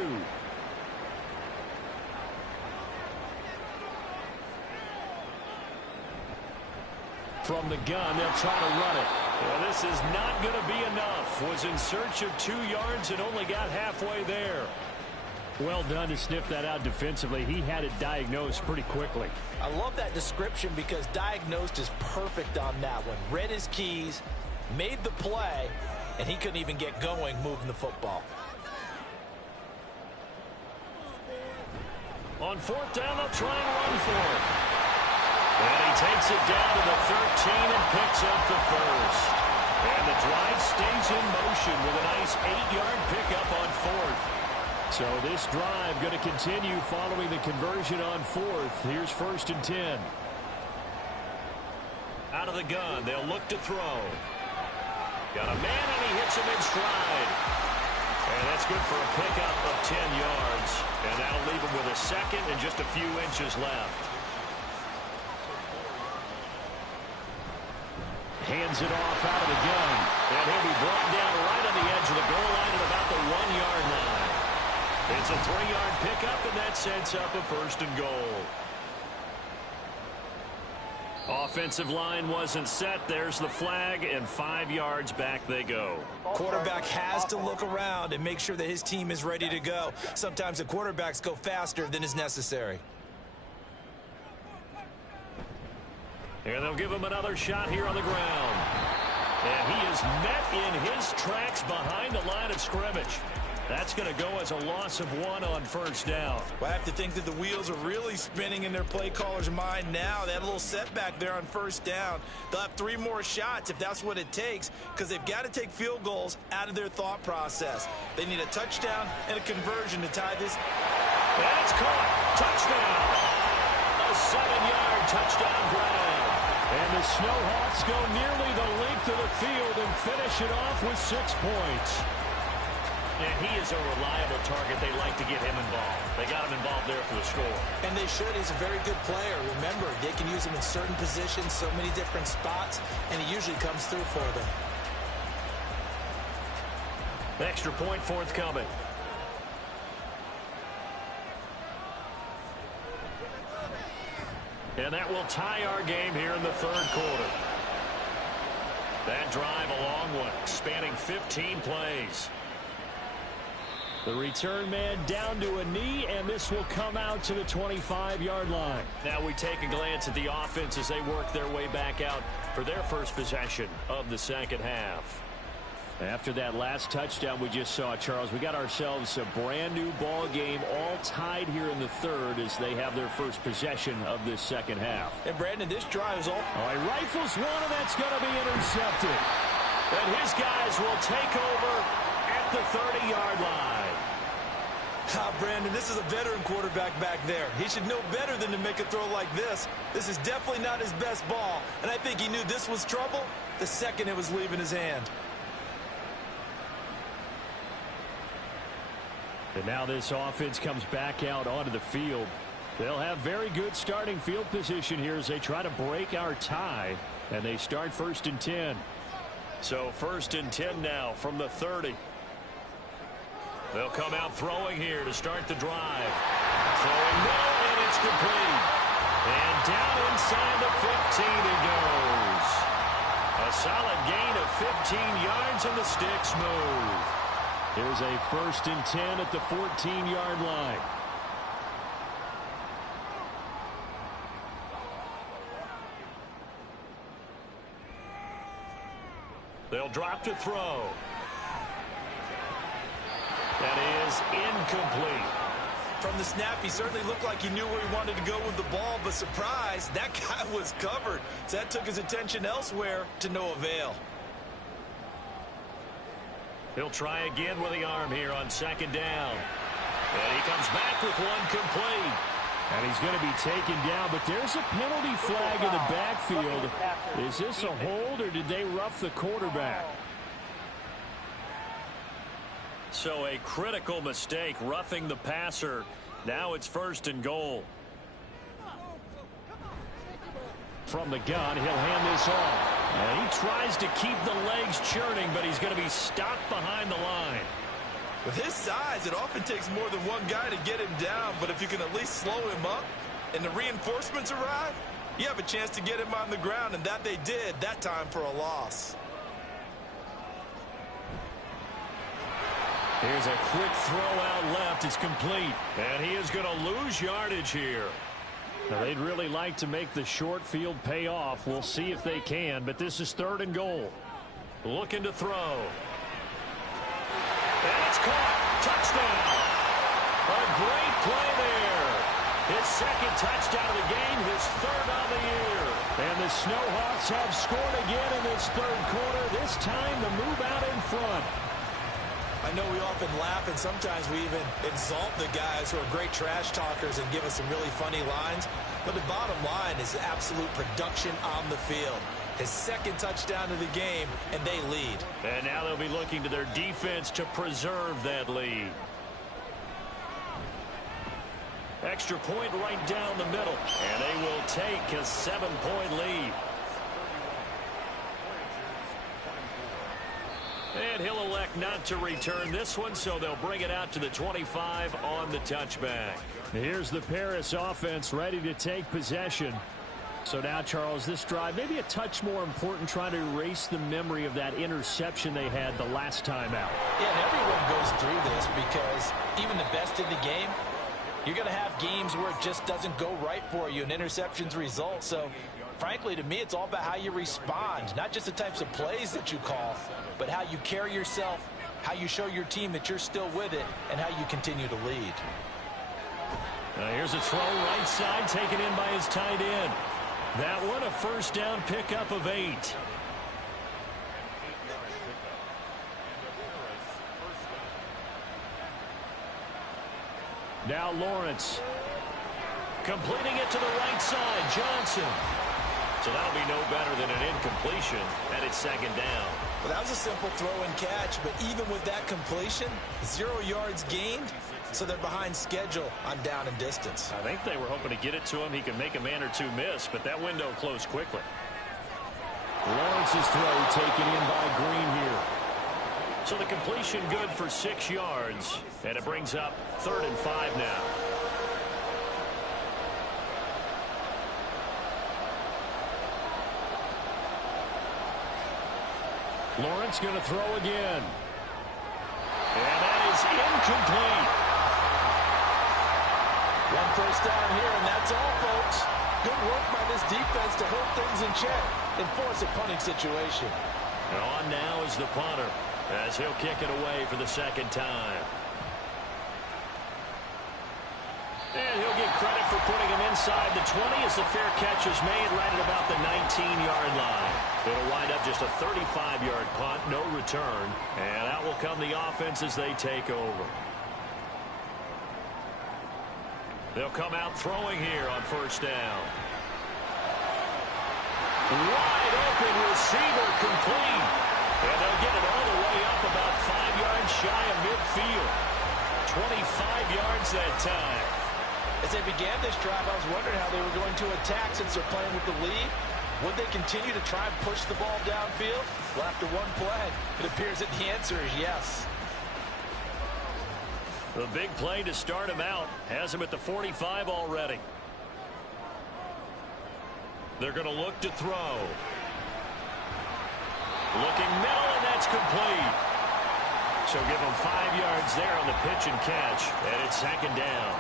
From the gun, they'll try to run it. Well, this is not going to be enough. Was in search of 2 yards and only got halfway there. Well done to sniff that out defensively. He had it diagnosed pretty quickly. I love that description because diagnosed is perfect on that one. Read his keys, made the play, and he couldn't even get going moving the football. On 4th down, they'll try and run for it. And he takes it down to the 13 and picks up the first. And the drive stays in motion with a nice 8-yard pickup on 4th. So this drive going to continue following the conversion on 4th. Here's 1st and 10. Out of the gun, they'll look to throw. Got a man, and he hits him in stride. And that's good for a pickup of 10 yards. And that'll leave him with a second and just a few inches left. Hands it off out of the gun. And he'll be brought down right on the edge of the goal line at about the 1-yard line. It's a 3-yard pickup, and that sets up a 1st and goal. Offensive line wasn't set. There's the flag, and 5 yards back they go. Quarterback has to look around and make sure that his team is ready to go. Sometimes the quarterbacks go faster than is necessary. And they'll give him another shot here on the ground. And he is met in his tracks behind the line of scrimmage. That's going to go as a loss of 1 on first down. Well, I have to think that the wheels are really spinning in their play caller's mind now. They had a little setback there on first down. They'll have 3 more shots if that's what it takes, because they've got to take field goals out of their thought process. They need a touchdown and a conversion to tie this. And it's caught. Touchdown. A 7-yard touchdown grab. And the Snowhawks go nearly the length of the field and finish it off with 6 points. And he is a reliable target. They like to get him involved. They got him involved there for the score. And they should. He's a very good player. Remember, they can use him in certain positions, so many different spots, and he usually comes through for them. Extra point forthcoming. And that will tie our game here in the third quarter. That drive a long one, spanning 15 plays. The return man down to a knee, and this will come out to the 25-yard line. Now we take a glance at the offense as they work their way back out for their first possession of the second half. After that last touchdown we just saw, Charles, we got ourselves a brand new ball game, all tied here in the third as they have their first possession of this second half. And Brandon, this drive is all. Oh, he rifles one, and that's going to be intercepted. And his guys will take over at the 30-yard line. Brandon, this is a veteran quarterback back there. He should know better than to make a throw like this. This is definitely not his best ball, and I think he knew this was trouble the second it was leaving his hand. And now this offense comes back out onto the field. They'll have very good starting field position here as they try to break our tie, and they start 1st and 10. So 1st and 10 now from the 30. They'll come out throwing here to start the drive. Throwing middle, and it's complete. And down inside the 15 it goes. A solid gain of 15 yards, and the sticks move. Here's a 1st and 10 at the 14-yard line. They'll drop to throw. That is incomplete. From the snap, he certainly looked like he knew where he wanted to go with the ball, but surprise, that guy was covered. So that took his attention elsewhere to no avail. He'll try again with the arm here on 2nd down. And he comes back with one complete. And he's going to be taken down, but there's a penalty flag in the backfield. Is this a hold, or did they rough the quarterback? So a critical mistake, roughing the passer. Now it's 1st and goal. From the gun, he'll hand this off. And he tries to keep the legs churning, but he's going to be stopped behind the line. With his size, it often takes more than one guy to get him down, but if you can at least slow him up and the reinforcements arrive, you have a chance to get him on the ground, and that they did, that time for a loss. Here's a quick throw out left. It's complete. And he is going to lose yardage here. Now, they'd really like to make the short field pay off. We'll see if they can, but this is 3rd and goal. Looking to throw. And it's caught. Touchdown. A great play there. His 2nd touchdown of the game, his 3rd on the year. And the Snowhawks have scored again in this 3rd quarter. This time the move out in front. I know we often laugh, and sometimes we even exalt the guys who are great trash talkers and give us some really funny lines. But the bottom line is absolute production on the field. His 2nd touchdown of the game, and they lead. And now they'll be looking to their defense to preserve that lead. Extra point right down the middle. And they will take a 7-point lead. And he'll elect not to return this one, so they'll bring it out to the 25 on the touchback. Here's the Paris offense ready to take possession. So now, Charles, this drive maybe a touch more important, trying to erase the memory of that interception they had the last time out. Yeah, and everyone goes through this because even the best in the game, you're going to have games where it just doesn't go right for you and interceptions result. So frankly, to me, it's all about how you respond, not just the types of plays that you call, but how you carry yourself, how you show your team that you're still with it, and how you continue to lead. Here's a throw right side taken in by his tight end. That one a first down pickup of 8. Now Lawrence. Completing it to the right side, Johnson. So that'll be no better than an incompletion, and it's second down. Well, that was a simple throw and catch, but even with that completion, 0 yards gained, so they're behind schedule on down and distance. I think they were hoping to get it to him. He could make a man or two miss, but that window closed quickly. Lawrence's throw taken in by Green here. So the completion good for 6 yards, and it brings up 3rd and 5 now. Lawrence going to throw again. And that is incomplete. One first down here, and that's all, folks. Good work by this defense to hold things in check and force a punting situation. And on now is the punter, as he'll kick it away for the second time. And he'll get credit for putting him inside the 20 as the fair catch is made right at about the 19-yard line. It'll wind up just a 35-yard punt, no return. And out will come the offense as they take over. They'll come out throwing here on first down. Wide open receiver complete. And they'll get it all the way up about 5 yards shy of midfield. 25 yards that time. As they began this drive, I was wondering how they were going to attack since they're playing with the lead. Would they continue to try and push the ball downfield? Well, after one play, it appears that the answer is yes. The big play to start him out has him at the 45 already. They're going to look to throw. Looking middle, and that's complete. So give him 5 yards there on the pitch and catch, and it's second down.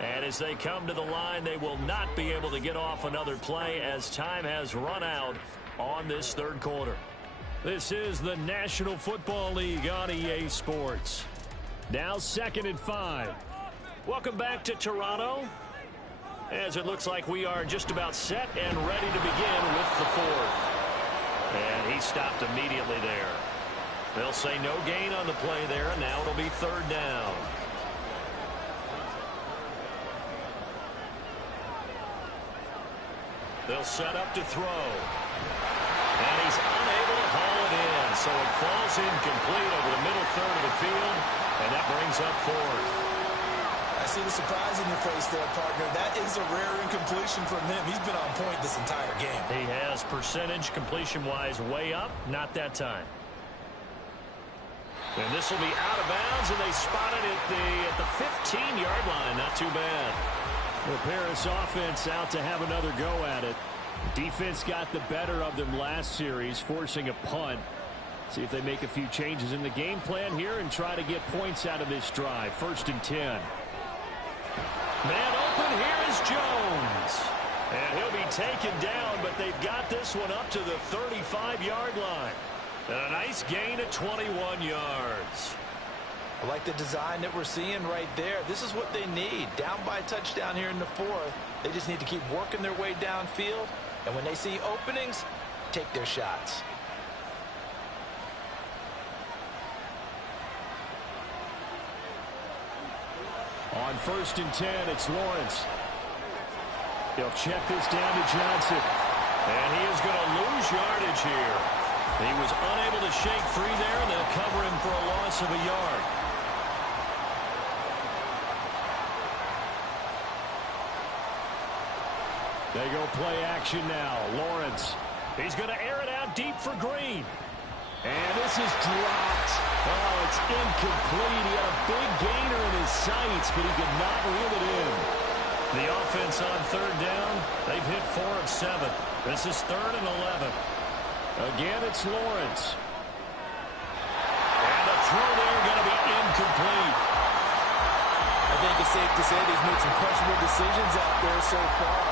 And as they come to the line, they will not be able to get off another play as time has run out on this third quarter. This is the National Football League on EA Sports. Now 2nd and 5. Welcome back to Toronto, as it looks like we are just about set and ready to begin with the 4th. And he stopped immediately there. They'll say no gain on the play there, and now it'll be 3rd down. They'll set up to throw. And he's unable to haul it in. So it falls incomplete over the middle third of the field. And that brings up 4th. I see the surprise in your face there, partner. That is a rare incompletion from him. He's been on point this entire game. He has percentage completion-wise way up. Not that time. And this will be out of bounds, and they spot it at the 15-yard line. Not too bad. The Paris offense out to have another go at it. Defense got the better of them last series, forcing a punt. See if they make a few changes in the game plan here and try to get points out of this drive. 1st and 10. Man open, here is Jones. And he'll be taken down, but they've got this one up to the 35-yard line. And a nice gain of 21 yards. I like the design that we're seeing right there. This is what they need. Down by a touchdown here in the 4th. They just need to keep working their way downfield. And when they see openings, take their shots. On 1st and 10, it's Lawrence. He'll check this down to Johnson. And he is going to lose yardage here. He was unable to shake free there, and they'll cover him for a loss of a yard. They go play action now. Lawrence. He's going to air it out deep for Green. And this is dropped. Oh, it's incomplete. He had a big gainer in his sights, but he could not reel it in. The offense on 3rd down, they've hit 4 of 7. This is 3rd and 11. Again, it's Lawrence. And the throw there incomplete. I think it's safe to say that he's made some questionable decisions out there so far.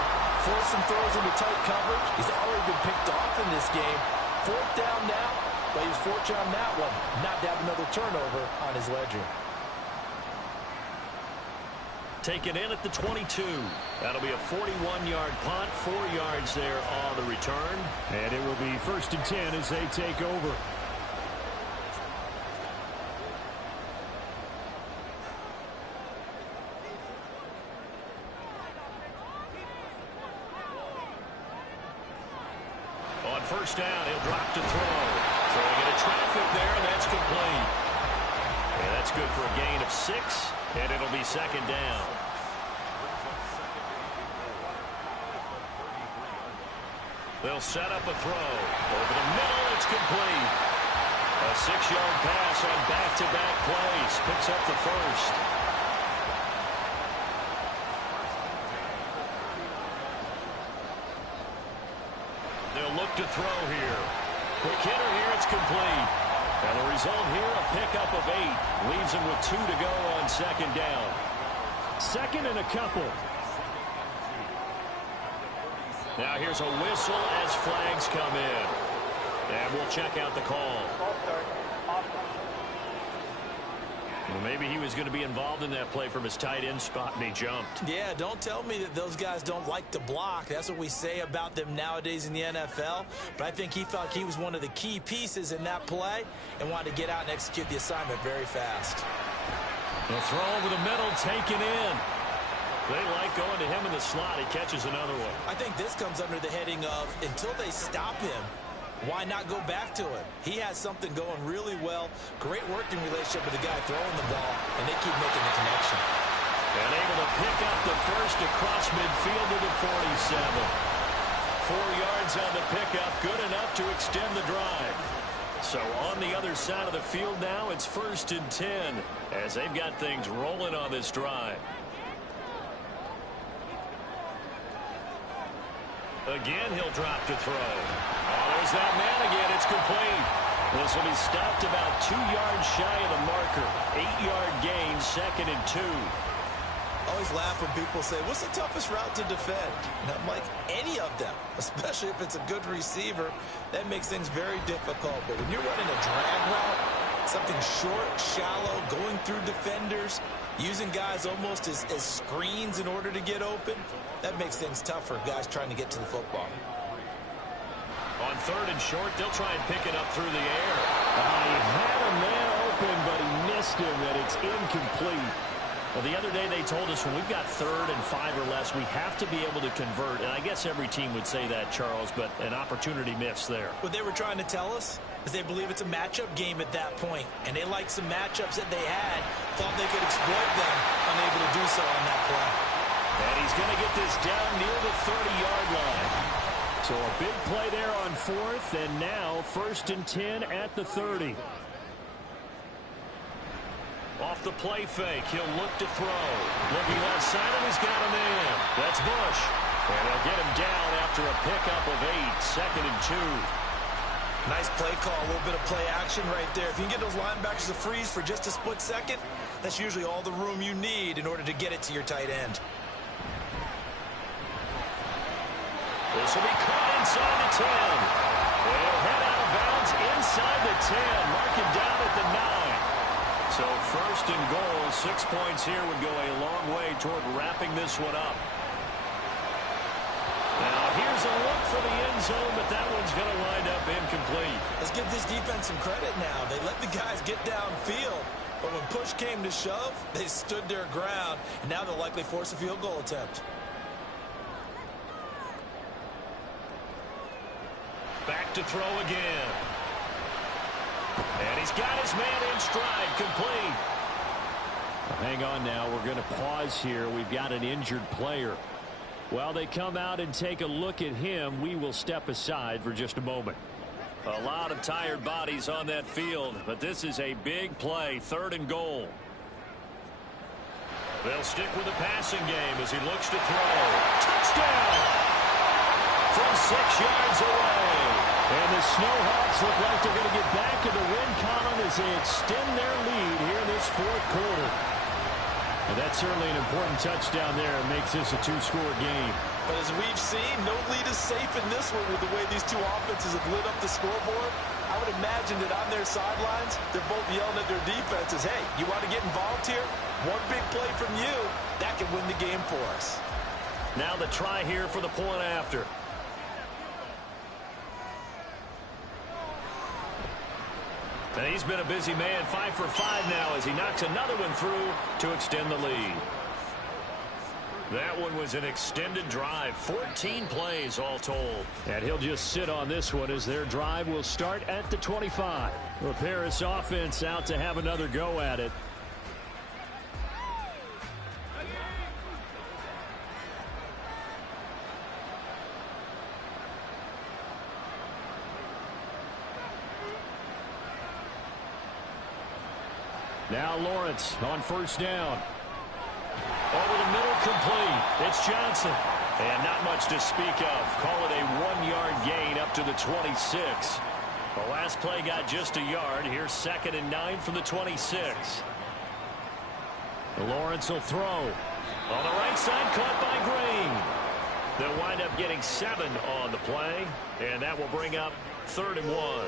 Forced some throws into tight coverage. He's already been picked off in this game. 4th down now, but he's fortunate on that one not to have another turnover on his ledger. Taken in at the 22. That'll be a 41-yard punt, 4 yards there on the return. And it will be 1st and 10 as they take over. On 1st down, he'll drop to throw. Throwing into traffic there, and that's complete. And that's good for a gain of 6, and it'll be 2nd down. They'll set up a throw. Over the middle, it's complete. A 6-yard pass on back-to-back plays. Picks up the 1st. They'll look to throw here. Quick hitter here, it's complete. And the result here, a pickup of 8. Leaves him with 2 to go on 2nd down. 2nd and a couple. Now here's a whistle as flags come in. And we'll check out the call. Well, maybe he was going to be involved in that play from his tight end spot, and he jumped. Yeah, don't tell me that those guys don't like to block. That's what we say about them nowadays in the NFL. But I think he felt he was one of the key pieces in that play and wanted to get out and execute the assignment very fast. The throw over the middle, taken in. They like going to him in the slot. He catches another one. I think this comes under the heading of until they stop him, why not go back to him? He has something going really well. Great working relationship with the guy throwing the ball, and they keep making the connection. And able to pick up the 1st across midfield to the 47. 4 yards on the pickup, good enough to extend the drive. So on the other side of the field now, it's 1st and 10 as they've got things rolling on this drive. Again, he'll drop to throw. Oh, there's that man again. It's complete. This will be stopped about 2 yards shy of the marker. 8-yard gain, 2nd and 2. Always laugh when people say, what's the toughest route to defend? And I'm like, any of them, especially if it's a good receiver. That makes things very difficult. But when you're running a drag route, something short, shallow, going through defenders, using guys almost as screens in order to get open, that makes things tough for guys trying to get to the football. On 3rd and short, they'll try and pick it up through the air. He had a man open, but he missed him, and it's incomplete. Well, the other day they told us when we've got 3rd and 5 or less, we have to be able to convert. And I guess every team would say that, Charles, but an opportunity missed there. What they were trying to tell us is they believe it's a matchup game at that point, and they liked some matchups that they had, thought they could exploit them, unable to do so on that play. And he's going to get this down near the 30-yard line. So a big play there on 4th, and now 1st and 10 at the 30. Off the play fake, he'll look to throw. Looking left side, and he's got him in. That's Bush. And they'll get him down after a pickup of 8, 2nd and 2. Nice play call, a little bit of play action right there. If you can get those linebackers to freeze for just a split second, that's usually all the room you need in order to get it to your tight end. This will be caught inside the 10. They'll head out of bounds inside the 10. Mark him down at the 9. So 1st and goal, 6 points here would go a long way toward wrapping this one up. Now here's a look for the end zone, but that one's going to wind up incomplete. Let's give this defense some credit now. They let the guys get downfield, but when push came to shove, they stood their ground, and now they'll likely force a field goal attempt. Back to throw again. And he's got his man in stride, complete. Hang on now. We're going to pause here. We've got an injured player. While they come out and take a look at him, we will step aside for just a moment. A lot of tired bodies on that field, but this is a big play, 3rd and goal. They'll stick with the passing game as he looks to throw. Touchdown! From 6 yards away. And the Snowhawks look like they're going to get back in the win column as they extend their lead here in this fourth quarter. And that's certainly an important touchdown there. It makes this a two-score game. But as we've seen, no lead is safe in this one with the way these two offenses have lit up the scoreboard. I would imagine that on their sidelines, they're both yelling at their defenses, hey, you want to get involved here? One big play from you, that can win the game for us. Now the try here for the point after. And he's been a busy man, 5 for 5 now as he knocks another one through to extend the lead. That one was an extended drive, 14 plays all told. And he'll just sit on this one as their drive will start at the 25. The Paris offense out to have another go at it. Now Lawrence on first down. Over the middle, complete. It's Johnson. And not much to speak of. Call it a 1-yard gain up to the 26. The last play got just a yard. Here's 2nd and 9 from the 26. Lawrence will throw. On the right side, caught by Green. They'll wind up getting 7 on the play. And that will bring up 3rd and 1.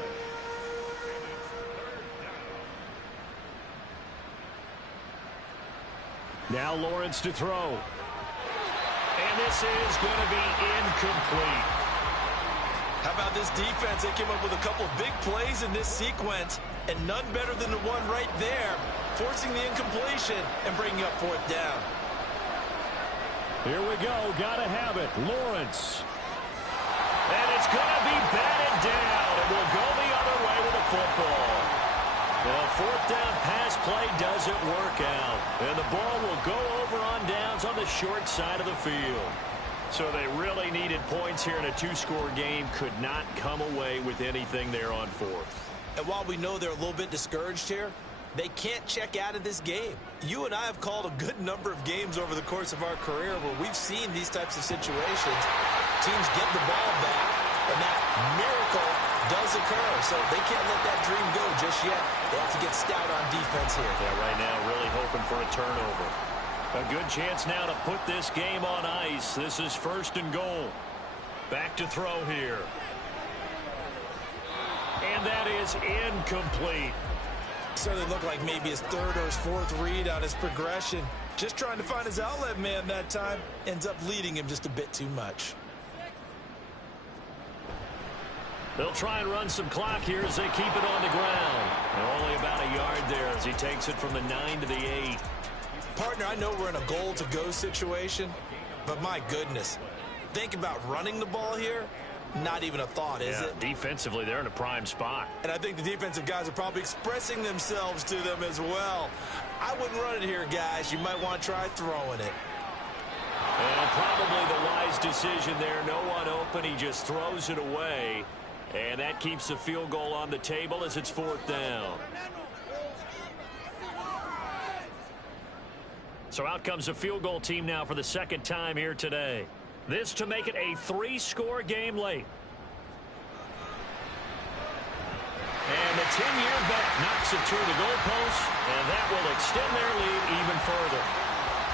Now Lawrence to throw. And this is going to be incomplete. How about this defense? They came up with a couple big plays in this sequence, and none better than the one right there, forcing the incompletion and bringing up 4th down. Here we go. Got to have it. Lawrence. And it's going to be batted down. It will go the other way with the football. The 4th down pass play doesn't work out. And the ball will go over on downs on the short side of the field. So they really needed points here in a 2-score game. Could not come away with anything there on 4th. And while we know they're a little bit discouraged here, they can't check out of this game. You and I have called a good number of games over the course of our career where we've seen these types of situations. Teams get the ball back, and that miracle does occur. So they can't let that dream go just yet. They have to get stout on defense here. Yeah, right now really hoping for a turnover. A good chance now to put this game on ice. This is 1st and goal. Back to throw here. And that is incomplete. Certainly looked like maybe his 3rd or his 4th read on his progression. Just trying to find his outlet man that time. Ends up leading him just a bit too much. They'll try and run some clock here as they keep it on the ground. And only about a yard there as he takes it from the 9 to the 8. Partner, I know we're in a goal-to-go situation, but my goodness, think about running the ball here. Not even a thought, is it? Defensively, they're in a prime spot. And I think the defensive guys are probably expressing themselves to them as well. I wouldn't run it here, guys. You might want to try throwing it. And probably the wise decision there. No one open. He just throws it away. And that keeps the field goal on the table as it's 4th down. So out comes the field goal team now for the 2nd time here today. This to make it a 3-score game late. And the 10-year vet knocks it through the goalpost, and that will extend their lead even further.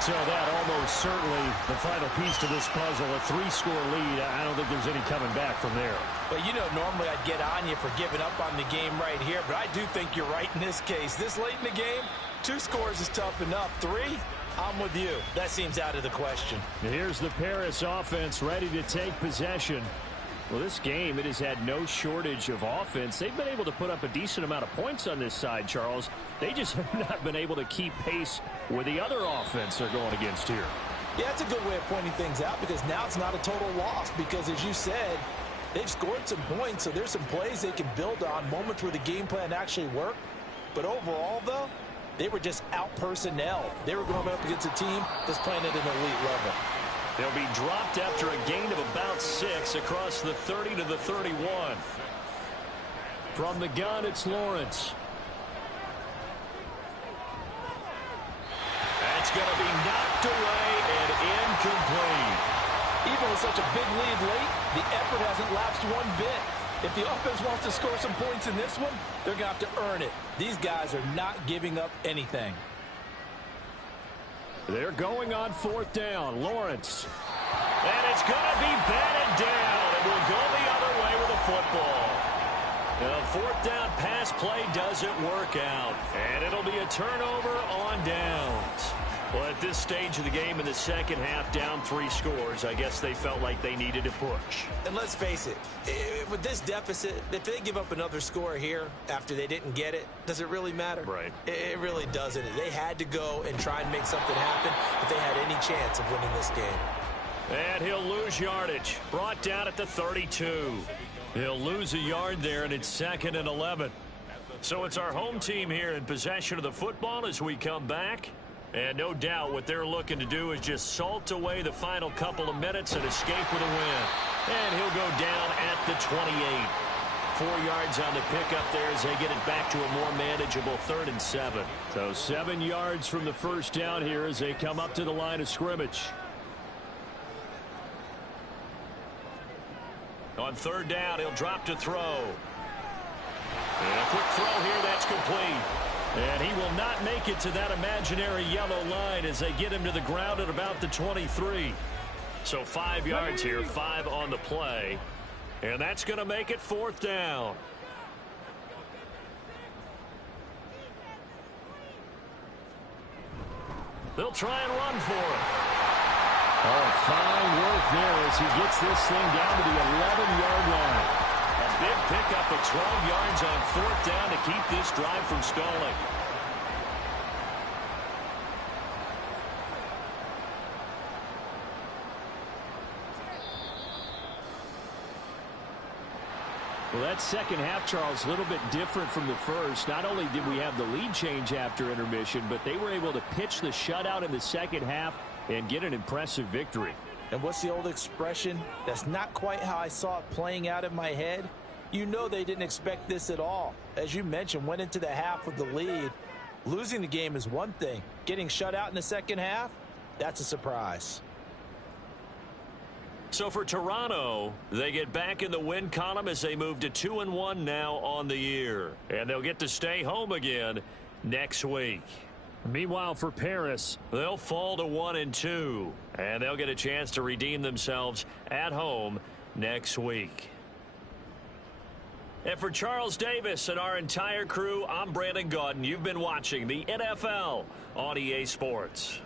So that almost certainly the final piece to this puzzle, a 3-score lead. I don't think there's any coming back from there. Well, you know, normally I'd get on you for giving up on the game right here, but I do think you're right in this case. This late in the game, 2 scores is tough enough. 3, I'm with you. That seems out of the question. And here's the Paris offense ready to take possession. Well, this game, it has had no shortage of offense. They've been able to put up a decent amount of points on this side, Charles. They just have not been able to keep pace with the other offense they're going against here. Yeah, that's a good way of pointing things out because now it's not a total loss because, as you said, they've scored some points, so there's some plays they can build on, moments where the game plan actually worked. But overall, though, they were just out-personnel. They were going up against a team that's playing at an elite level. They'll be dropped after a gain of about 6 across the 30 to the 31. From the gun, it's Lawrence. That's going to be knocked away and incomplete. Even with such a big lead late, the effort hasn't lapsed one bit. If the offense wants to score some points in this one, they're going to have to earn it. These guys are not giving up anything. They're going on 4th down. Lawrence. And it's going to be batted down. It will go the other way with a football. The 4th down pass play doesn't work out. And it'll be a turnover on downs. Well, at this stage of the game in the second half, down 3 scores, I guess they felt like they needed to push. And let's face it, with this deficit, if they give up another score here after they didn't get it, does it really matter? Right. It really doesn't. They had to go and try and make something happen if they had any chance of winning this game. And he'll lose yardage. Brought down at the 32. He'll lose a yard there, and it's 2nd and 11. So it's our home team here in possession of the football as we come back. And no doubt what they're looking to do is just salt away the final couple of minutes and escape with a win. And he'll go down at the 28. 4 yards on the pickup there as they get it back to a more manageable 3rd and 7. So 7 yards from the first down here as they come up to the line of scrimmage. On 3rd down, he'll drop to throw. And a quick throw here, that's complete. And he will not make it to that imaginary yellow line as they get him to the ground at about the 23. So 5 yards here, 5 on the play. And that's going to make it 4th down. They'll try and run for it. Oh, fine work there as he gets this thing down to the 11-yard line. A big pickup of 12 yards on 4th down to keep this drive from stalling. Well, that second half, Charles, a little bit different from the first. Not only did we have the lead change after intermission, but they were able to pitch the shutout in the second half and get an impressive victory. And what's the old expression? That's not quite how I saw it playing out in my head. You know they didn't expect this at all. As you mentioned, went into the half with the lead. Losing the game is one thing. Getting shut out in the second half, that's a surprise. So for Toronto, they get back in the win column as they move to 2-1 now on the year. And they'll get to stay home again next week. Meanwhile, for Paris, they'll fall to 1-2. And they'll get a chance to redeem themselves at home next week. And for Charles Davis and our entire crew, I'm Brandon Gaudin. You've been watching the NFL on EA Sports.